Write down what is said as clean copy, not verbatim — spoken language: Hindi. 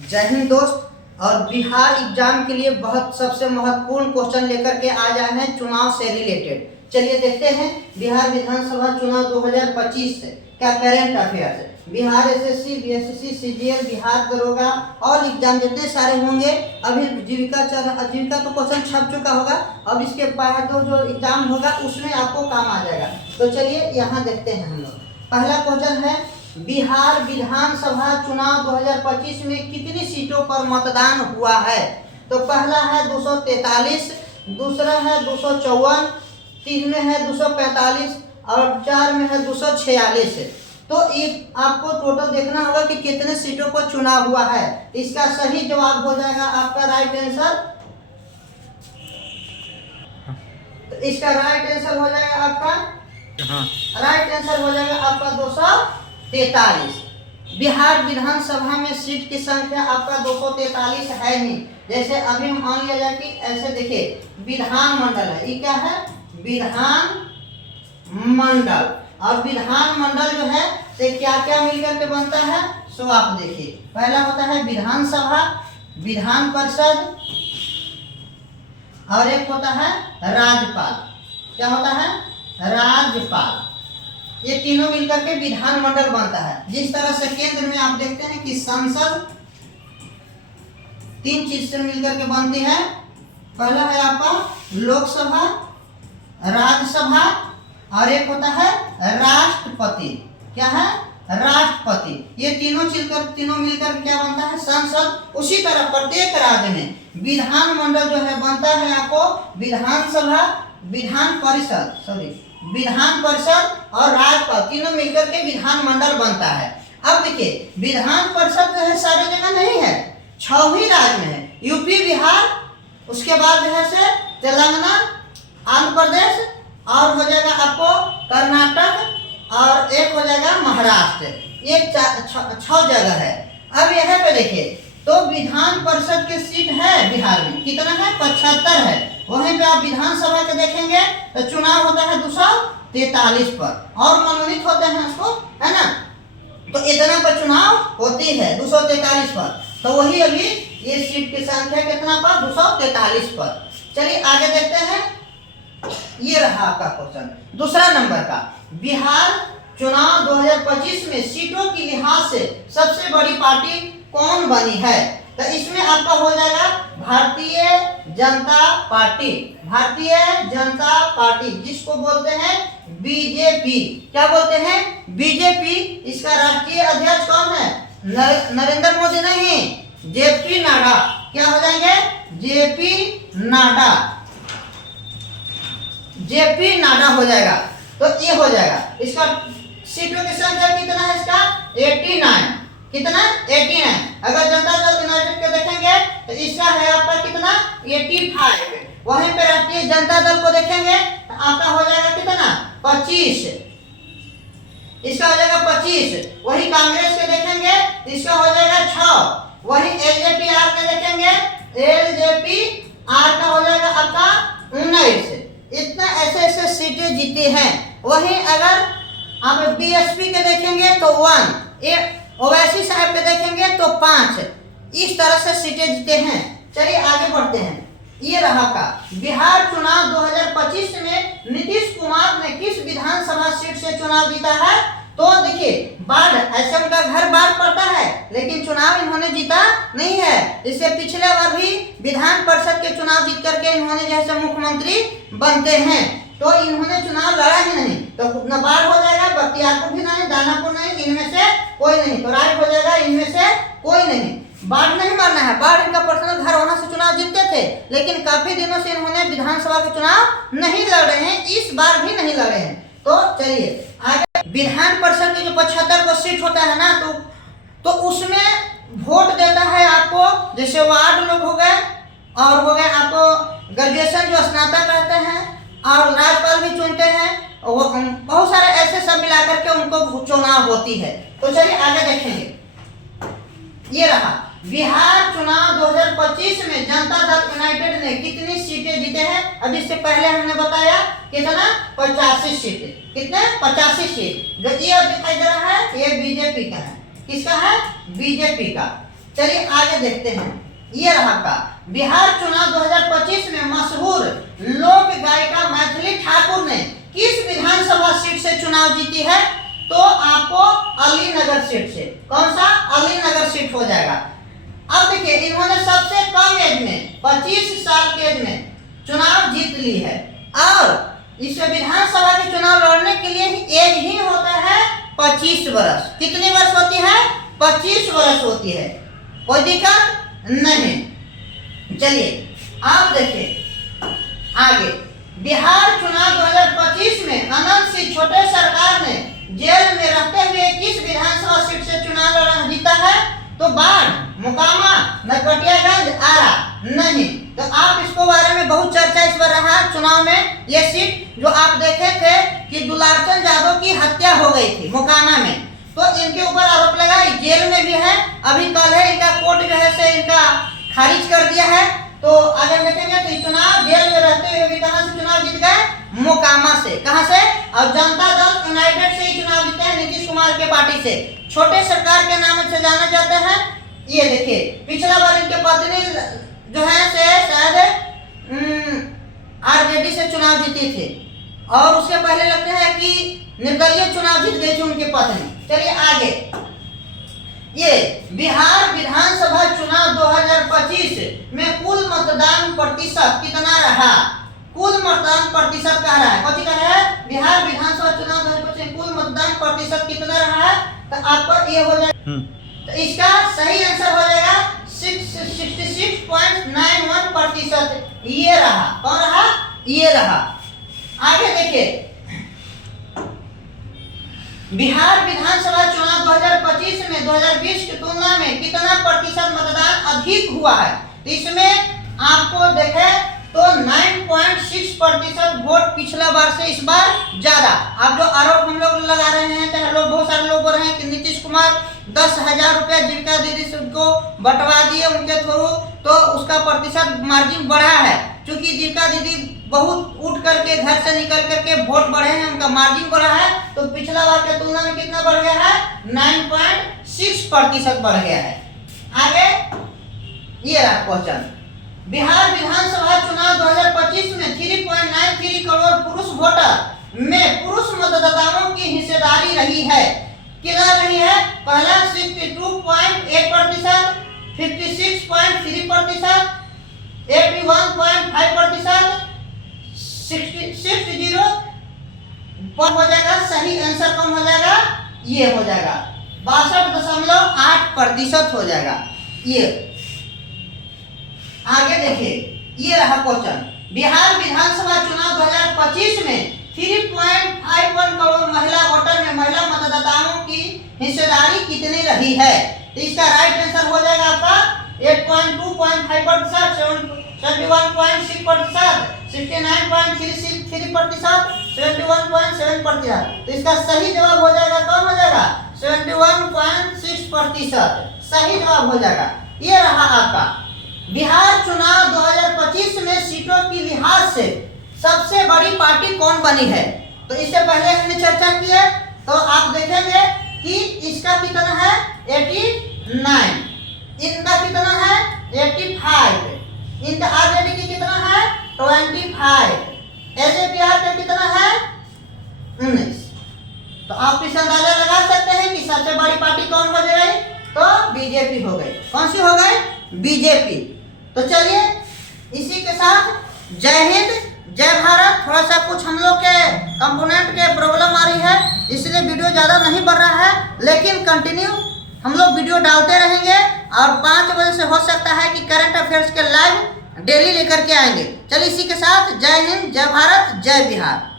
जय हिंद दोस्त। और बिहार एग्जाम के लिए बहुत सबसे महत्वपूर्ण क्वेश्चन लेकर के आ जाए हैं चुनाव से रिलेटेड। चलिए देखते हैं बिहार विधानसभा चुनाव 2025 से क्या करंट अफेयर्स है। Bihar SSC, BSSC, CGL, Bihar दरोगा और एग्जाम जितने सारे होंगे, अभी जीविका तो क्वेश्चन छप चुका होगा। अब इसके बाद जो एग्जाम होगा उसमें आपको काम आ जाएगा। तो चलिए यहाँ देखते हैं हम लोग। पहला क्वेश्चन है, बिहार विधानसभा चुनाव 2025 में कितनी सीटों पर मतदान हुआ है। तो पहला है 243, दूसरा है 254, तीन में है 245 और चार में है 246। तो ये आपको टोटल देखना होगा कि कितने सीटों पर चुनाव हुआ है। इसका सही जवाब हो जाएगा आपका राइट आंसर। तो इसका राइट आंसर हो जाएगा आपका राइट आंसर हो जाएगा आपका 243। बिहार विधानसभा में सीट की संख्या आपका 243 है ही। जैसे अभी हम मान लिया जाए कि ऐसे देखिए विधानमंडल है, ये क्या है विधान मंडल। और विधान मंडल जो है से क्या क्या मिलकर के बनता है, सो आप देखिए। पहला होता है विधानसभा, विधान परिषद और एक होता है राज्यपाल। क्या होता है राज्यपाल। ये तीनों मिलकर के विधान मंडल बनता है। जिस तरह से केंद्र में आप देखते हैं कि संसद तीन चीज से मिलकर के बनती है। पहला है आपका लोकसभा, राज्यसभा और एक होता है राष्ट्रपति। क्या है राष्ट्रपति। ये तीनों मिलकर क्या बनता है संसद। उसी तरह प्रत्येक राज्य में विधान मंडल जो है बनता है आपको विधानसभा, विधान परिषद और राज्यपाल तीनों मिलकर के विधान मंडल बनता है। अब देखिए विधान परिषद जो है सारी जगह नहीं है, 6 ही राज्य में है, यूपी, बिहार, उसके बाद जो है से तेलंगाना, आंध्र प्रदेश और हो जाएगा आपको कर्नाटक और एक हो जाएगा महाराष्ट्र। ये 6 जगह है। अब यहाँ पे देखिए तो विधान परिषद की सीट है बिहार में कितना है 75 है। वहीं पे आप विधानसभा के देखेंगे तो चुनाव होता है 243 पर और मनोनीत होते हैं उसको, है ना। तो इतना पर चुनाव होती है 243 पर। तो वही अभी ये सीट की संख्या कितना पर 243 पर। चलिए आगे देखते हैं। ये रहा आपका क्वेश्चन दूसरा नंबर का। बिहार चुनाव 2025 में सीटों की लिहाज से सबसे बड़ी पार्टी कौन बनी है। तो इसमें आपका हो जाएगा भारतीय जनता पार्टी। भारतीय जनता पार्टी जिसको बोलते हैं बीजेपी। क्या बोलते हैं बीजेपी। इसका राष्ट्रीय अध्यक्ष कौन है नरेंद्र मोदी नहीं, जेपी नाडा। क्या हो जाएंगे जेपी नाडा। जेपी नाडा हो जाएगा। तो ये हो जाएगा। इसका सीटों की संख्या कितना है इसका 89। कितना 89। अगर जनता दल यूनाइटेड के देखेंगे तो इसका है आपका कितना 85। वहीं पे राष्ट्रीय जनता दल को देखेंगे तो आपका हो जाएगा कितना 25। इसका हो जाएगा 25। वही कांग्रेस के देखेंगे तो इसका हो जाएगा 6। वही एलजेपी-आर के देखेंगे एलजेपी-आर का हो जाएगा आपका 19। इतना ऐसे सीटें जीती हैं। वहीं अगर आप बीएसपी के देखेंगे तो 1, ओवैसी साहब के देखेंगे तो 5। इस तरह से सीटें जीते हैं। चलिए आगे बढ़ते हैं। ये रहा का बिहार चुनाव 2025 में नीतीश कुमार ने किस विधानसभा सीट से चुनाव जीता है। तो देखिए बाढ़, ऐसे उनका घर बाढ़ पड़ता है लेकिन चुनाव इन्होंने जीता नहीं है। इससे पिछले बार भी विधान परिषद के चुनाव जीत करके इन्होंने जैसे मुख्यमंत्री बनते हैं। तो इन्होंने चुनाव लड़ा ही नहीं। तो न बाढ़ हो जाएगा, बख्तियारपुर भी नहीं, दानापुर नहीं, इनमें से कोई नहीं। तो राइट हो जाएगा इनमें से कोई नहीं। बाढ़ नहीं मारना है। बाढ़ इनका पर्सनल घर, वहां से चुनाव जीतते थे लेकिन काफी दिनों से इन्होंने विधानसभा के चुनाव नहीं लड़ रहे हैं, इस बार भी नहीं लड़े हैं। तो चलिए आगे। विधान परिषद के जो 75 को सीट होता है ना तो उसमें वोट देता है आपको जैसे वार्ड लोग हो गए और हो गए आपको ग्रेजुएशन जो स्नातक रहते हैं और राज्यपाल भी चुनते हैं। बहुत सारे ऐसे सब मिलाकर के उनको चुनाव होती है। तो चलिए आगे देखेंगे। ये रहा बिहार चुनाव 2025 में जनता दल यूनाइटेड ने कितनी सीटें जीते हैं। अब इससे पहले हमने बताया कितना 85 सीटें। कितने 85 सीट। जो ये दिखाई दे रहा है ये बीजेपी का है। किसका है बीजेपी का। चलिए आगे देखते हैं। ये रहा का बिहार चुनाव 2025 में मशहूर लोक गायिका मैथिली ठाकुर ने किस विधानसभा सीट से चुनाव जीती है? तो आपको अलीनगर सीट से। कौन सा? अलीनगर सीट हो जाएगा। अब देखिए इन्होंने सबसे कम एज में 25 साल के एज में चुनाव जीत ली है और इस विधानसभा के चुनाव लड़ने के लिए एज ही होता है 25 वर्ष। कितनी वर्ष होती है? 25 वर्ष होती है। कोई दिक्कत नहीं। चलिए आप देखिए आगे। बिहार चुनाव 2025 में अनंत सिंह छोटे सरकार ने जेल में रहते हुए किस विधानसभा सीट से चुनाव जीता है? तो बाढ़, मोकामा, नरकटियागंज, आरा। नहीं तो आप इसको बारे में बहुत चर्चा इस बार रहा चुनाव में। ये सीट जो आप देखे थे कि दुलारचंद यादव की हत्या हो गई थी मोकामा में, तो इनके ऊपर आरोप लगा, जेल में भी है। अभी कल है इनका कोर्ट जो है से इनका खारिज कर दिया है। तो आगे देखेंगे तो चुनाव जेल में रहते हुए भी कहां से चुनाव जीत गए? मोकामा से। कहां से? और जनता दल यूनाइटेड से ही चुनाव जीते हैं, नीतीश कुमार के पार्टी से। छोटे सरकार के नाम से जाना जाता है। ये देखिए पिछला बार इनके पत्नी जो है से शायद आरजेडी से चुनाव जीती थी और उसके पहले लगता है कि निर्दलीय चुनाव जीत गई थी उनकी पत्नी। चलिए आगे। ये बिहार विधानसभा चुनाव 2025 में कुल मतदान प्रतिशत कितना रहा? कुल मतदान प्रतिशत कह रहा है, कौन कह रहा है? बिहार विधानसभा चुनाव 2025 में कुल मतदान प्रतिशत कितना रहा है? तो आपका ये हो जाएगा, तो इसका सही आंसर हो जाएगा 66.91%। ये रहा। कौन रहा? ये रहा। आगे देखिए बिहार विधानसभा चुनाव 2025 में 2020 की तुलना में कितना प्रतिशत मतदान अधिक हुआ है? तो इसमें आपको देखे तो 9.6% वोट पिछला बार से इस बार ज्यादा। अब जो आरोप हम लोग लगा रहे हैं, चाहे लोग बहुत सारे लोग बोल रहे हैं कि नीतीश कुमार 10,000 रुपया जीविका दीदी से उनको बंटवा दिए उनके थ्रू, तो उसका प्रतिशत मार्जिन बढ़ा है। क्योंकि जीविका दीदी बहुत उठ करके घर से निकल करके वोट बढ़े हैं, उनका मार्जिन बढ़ा है, तो पिछला बार के तुलना में कितना बढ़ गया है? 9.6% बढ़ गया है। आगे ये रहा क्वेश्चन। बिहार विधानसभा चुनाव 2025 में 3.93 करोड़ पुरुष वोटर में पुरुष मतदाताओं की हिस्सेदारी रही है। कितना रही है? पहला 62.8%, 56.3%, 81.5%, 60 हो जाएगा। सही आंसर कौन हो जाएगा? ये हो जाएगा 62.8% हो जाएगा। ये आगे देखिए ये रहा क्वेश्चन। बिहार विधानसभा चुनाव 2025 में 3.51 करोड़ महिला वोटर में महिला मतदाताओं की हिस्सेदारी कितनी रही है? तो इसका राइट आंसर हो जाएगा आपका 8.25%, 71.6%, 69.33%, 71.7%। तो इसका सही जवाब हो जाएगा, कौन हो जाएगा? 71.6% सही जवाब हो जाएगा। ये रहा आपका बिहार चुनाव 2025 में सीटों की लिहाज से सबसे बड़ी पार्टी कौन बनी है? तो इससे पहले हमने चर्चा की है, तो आप देखेंगे कि इसका कितना है 89, इनका कितना है 85, इनका आरजेडी की कितना है 25, एजेपीआर का कितना है 19। तो आप इस अंदाजा लगा सकते हैं कि सबसे बड़ी पार्टी कौन हो गई? तो बीजेपी हो गई। कौन सी हो गई? बीजेपी। तो चलिए इसी के साथ जय हिंद जय भारत। थोड़ा सा कुछ हम लोग के कंपोनेंट के प्रॉब्लम आ रही है, इसलिए वीडियो ज़्यादा नहीं बढ़ रहा है, लेकिन कंटिन्यू हम लोग वीडियो डालते रहेंगे और 5 बजे से हो सकता है कि करंट अफेयर्स के लाइव डेली लेकर के आएंगे। चलिए इसी के साथ जय हिंद जय भारत जय बिहार।